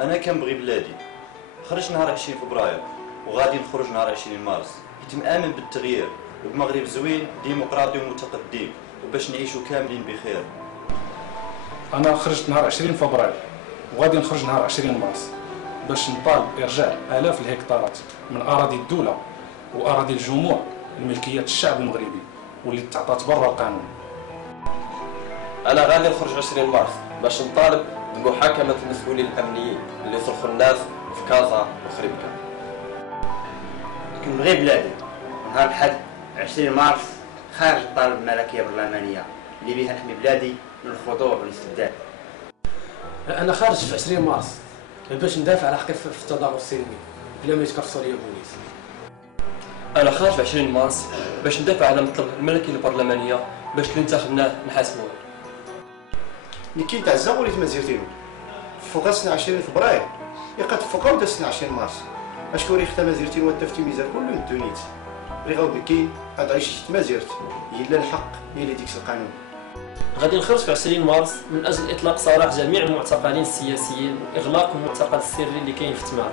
أنا كنبغي بلادي. خرجت نهار 20 فبراير وغادي نخرج نهار 20 مارس. حيت مآمن بالتغيير وبمغرب زوين ديمقراطي ومتقدم وباش نعيشوا كاملين بخير. أنا خرجت نهار 20 فبراير وغادي نخرج نهار 20 مارس باش نطالب بإرجاع آلاف الهكتارات من أراضي الدولة وأراضي الجموع لملكية الشعب المغربي واللي تعطات برا القانون. أنا غادي نخرج 20 مارس باش نطالب بمحاكمة المسؤولين الأمنيين اللي صرفوا الناس في كازا وخريبكا. كنبغي بلادي. نهار الحد 20 مارس خارج الطالب الملكية البرلمانية اللي بها نحمي بلادي من الخضوع والاستبداد. أنا خارج في 20 مارس باش ندافع على حقي في التظاهر السلمي بلا ما يتكرفصوا ليا بوليس. أنا خارج في 20 مارس باش ندافع على مطلب الملكية البرلمانية باش اللي انتخبناه نحاسبوه. اللي كاين تاع الزغ وليت مزيرتينو فوق سنة 20 فبراير يقد فوق ودا سنة 20 مارس اشكوري ختا مزيرتين والتفتي ميزان كله الدونيت ريغاو بكين قد عيشت مزيرت يلا الحق يلي ديك القانون. غادي نخرج في 20 مارس من اجل اطلاق سراح جميع المعتقلين السياسيين واغلاق المعتقل السري اللي كاين في تمار.